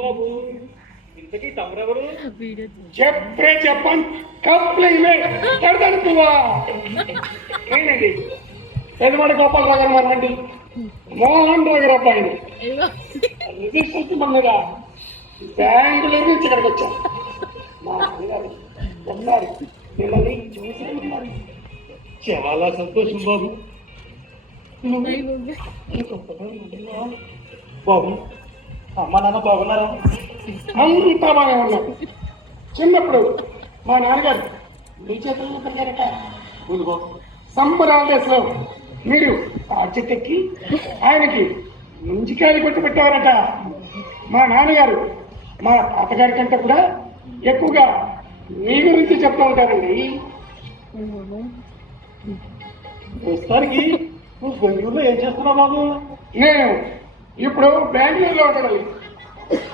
బాబు ఇంతకీ తమరెవరు? చెప్పే చెప్పండి కప్లింగ్ నేనండి పెద్దవాడి గోపాలరావు గారు మనండి మోహన్ రావు గారు అబ్బాయిని రిజిస్ట్రేషన్ మనగా బెంగళూరు నుంచి ఇక్కడికి వచ్చాను. మా అన్నగారు ఉన్నారు, మిమ్మల్ని చూసి ఉన్నారు. చాలా సంతోషం బాబు. బాబు అమ్మ నాన్న బాగున్నారా? అంతా బాగా ఉన్నారు. చిన్నప్పుడు మా నాన్నగారు మీ చేతుల్లో పెరిగారట. సమ్మర్ హాలిడేస్ లో మీరు చెట్టెక్కి ఆయనకి ముంజికాయలు కొట్టి పెట్టారట. మా నాన్నగారు మా తాతగారి కంటే కూడా ఎక్కువగా మీ గురించి చెప్తూ ఉంటారండి. ప్రస్తుతానికి నువ్వు బెంగళూరులో ఏం చేస్తున్నావు బాబు? నేను ఇప్పుడు బెంగళూరులో ఉంటాను.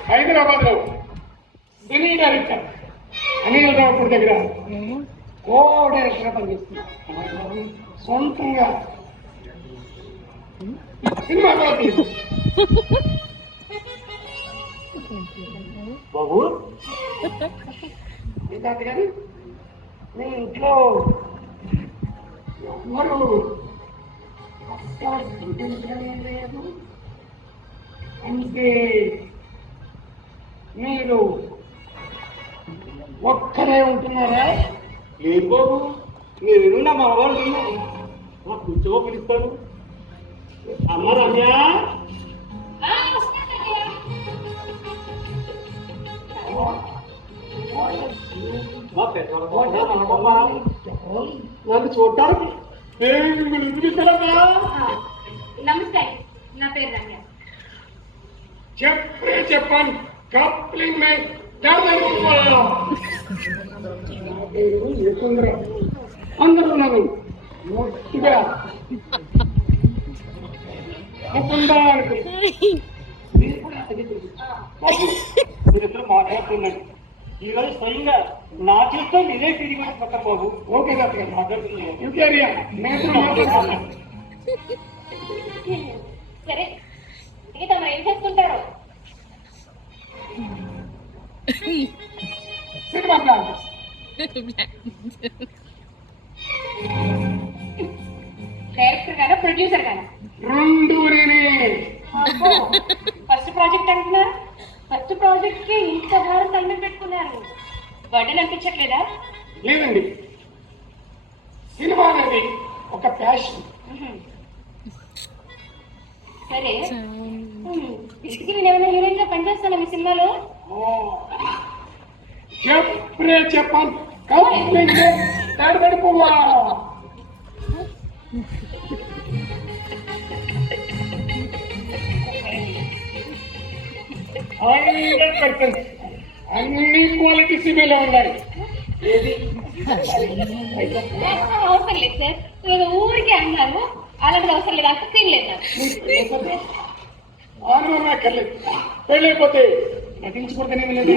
హైదరాబాద్ లో సినీ డైరెక్టర్ అనిల్ రావుపూర్ దగ్గర కో డైరెక్టర్ పనిచేస్తున్నాను. సొంతంగా సినిమా బాబు గారు మీ ఇంట్లో ఎవరు లేదు అంటే మీరు ఒక్కరే ఉంటున్నారా? లేదు బాబు, నేను నా మనవాళ్ళు ఉన్నారు. మా కూర్చో పిలుస్తాను. అమ్మ రమ్య, మా పెద్దమ్మ నన్ను చూడటానికి నమస్తే, నా పేరు రమ్య. చెప్పే చెప్పాను కప్లింగ్ అందరూ ఉన్నారు. మొట్టిగా మీరిద్దరు మాట్లాడుతున్నాను. ఈరోజు స్వయంగా నా చేతితో నేనే తిరిగి పక్కన బాబు. ఓకే డాక్టర్ మాట్లాడుతున్నాను. ఇంకేరియా నేను సరే, ఇక తమరు ఏం చేస్తుంటారు? సినిమా ప్లాన్ డైరెక్టర్ గానా, ప్రొడ్యూసర్ గానా? రెండు ఫస్ట్ ప్రాజెక్ట్ అంటున్నారు. ఫస్ట్ ప్రాజెక్ట్ కి ఇంత భారం తల్లి పెట్టుకున్నారు. బర్డెన్ అనిపించట్లేదా? లేదండి, సినిమా అనేది ఒక ప్యాషన్. సరే, ఇసుకి నేను ఏమైనా హీరోయిన్ గా పనిచేస్తాను మీ సినిమాలో? చెప్పే చెప్పాను కప్లింగ్ తడబడిపోవా. అన్ని క్వాలిటీస్ ఇవేలా ఉన్నాయి. అవసరం లేదు సార్, ఊరికే అన్నారు. అలాంటిది అవసరం లేదు, అంత సీన్ లేదు. ఆనక్కర్లేదు, పెళ్ళైపోతే నటించకూడదనే లేదు.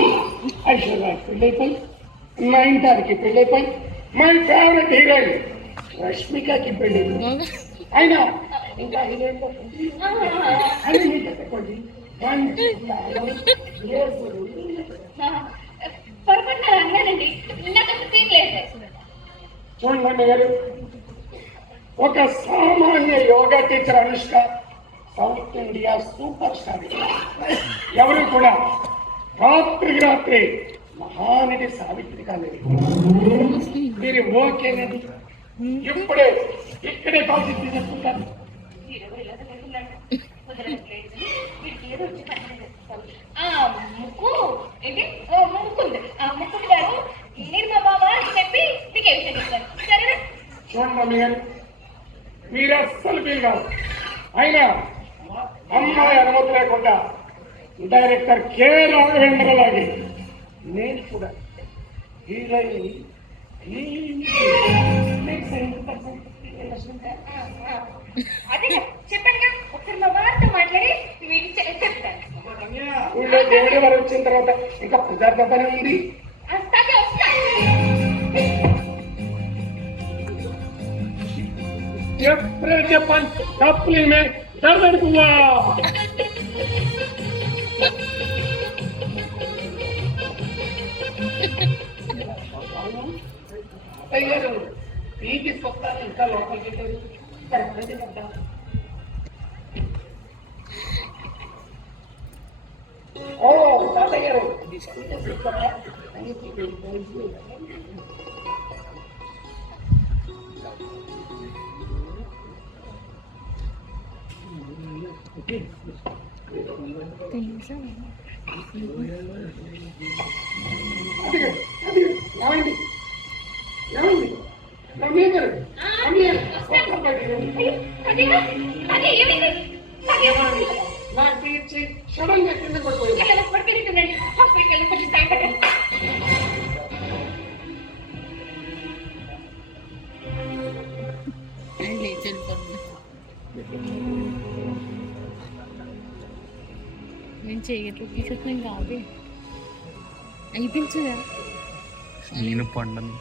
ఐశ్వర్యాకి పెళ్ళైపోయి, నయనతారకి పెళ్ళైపోయి, మై ఫేవరెట్ హీరోయిన్ రష్మికకి పెళ్ళైపోయి, అయినా ఇంకా హీరోయిన్ పొరపడినారు అన్నానండి, నాకంత సీన్ లేదు. చూడండి గారు, ఒక సామాన్య yoga teacher Anushka south India super star. ఎవరు కూడా రాత్రికి రాత్రి మహానటి సావిత్రి కాలేదు. మీరు ఓకేనండి? ఇప్పుడే ఇక్కడే కాల్సి తీసుకుంటాను. ముక్కు ఏంటి ముక్కుంది, ముక్కు గారు మీరు మా బాబా అని చెప్పి మీకు ఏ విషయం చెప్తాను, సరేనా? చూడండి గారు, మీరు అస్సలు ఫీల్ కాదు. అయినా అమ్మాయి అనుమతి లేకుండా డైరెక్టర్ కె రాఘవేంద్ర లాగే నేను కూడా హీరోయిన్ అదే చెప్పండి, ఒకసారి మా వారితో మాట్లాడి మీకు చెప్తాను. ఊళ్ళో దేవుడి వారు వచ్చిన తర్వాత ఇంకా ప్రజాపనే ఉంది. చెప్పండి కప్లింగ్ అత్తయ్య గారు టీ తీసుకొస్తాను ఇంకా లోపలికి వెళ్ళారు. సరే అయితే చెప్తాను. ఓ తాతయ్య గారు తీసుకుంటారా? ఏమైంది ఏమైంది రమ్య గారు రమ్య నాకు తీర్చి సడన్ గా కింద పడిపోయింది. హాస్పిటల్ కొంచెం టైం పట్టండి. నేను చేయట్లు తీసేది నేను కాదు అయిపించదా నేను పండను